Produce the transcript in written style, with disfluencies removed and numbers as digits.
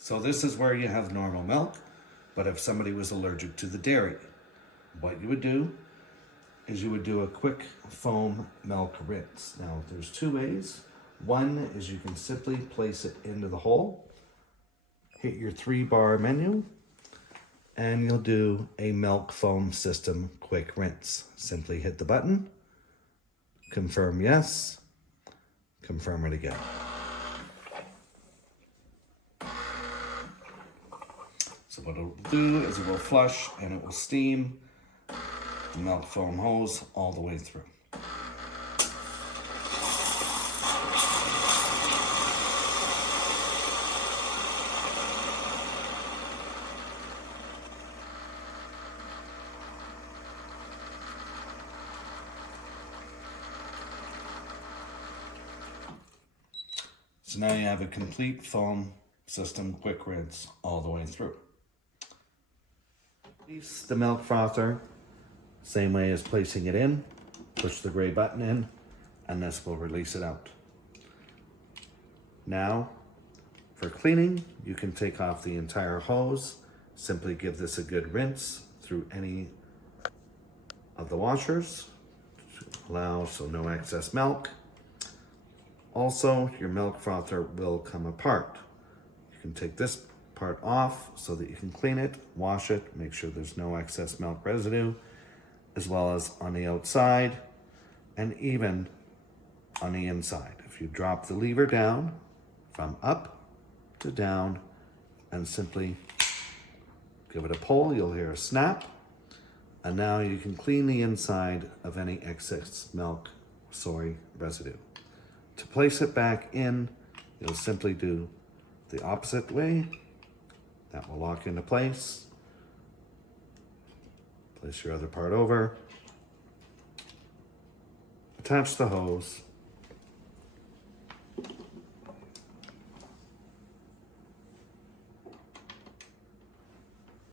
So this is where you have normal milk, but if somebody was allergic to the dairy, what you would do is you would do a quick foam milk rinse. Now there's two ways. One is you can simply place it into the hole, hit your 3-bar menu, and you'll do a milk foam system quick rinse. Simply hit the button, confirm yes, confirm it again. So what it'll do is it will flush and it will steam the milk foam hose all the way through. So now you have a complete foam system quick rinse all the way through. Release the milk frother, same way as placing it in. Push the gray button in, and this will release it out. Now, for cleaning, you can take off the entire hose. Simply give this a good rinse through any of the washers to allow so no excess milk. Also, your milk frother will come apart. You can take this part off so that you can clean it, wash it, make sure there's no excess milk residue, as well as on the outside and even on the inside. If you drop the lever down from up to down and simply give it a pull, you'll hear a snap. And now you can clean the inside of any excess milk, residue. To place it back in, you'll simply do the opposite way. That will lock into place. Place your other part over. Attach the hose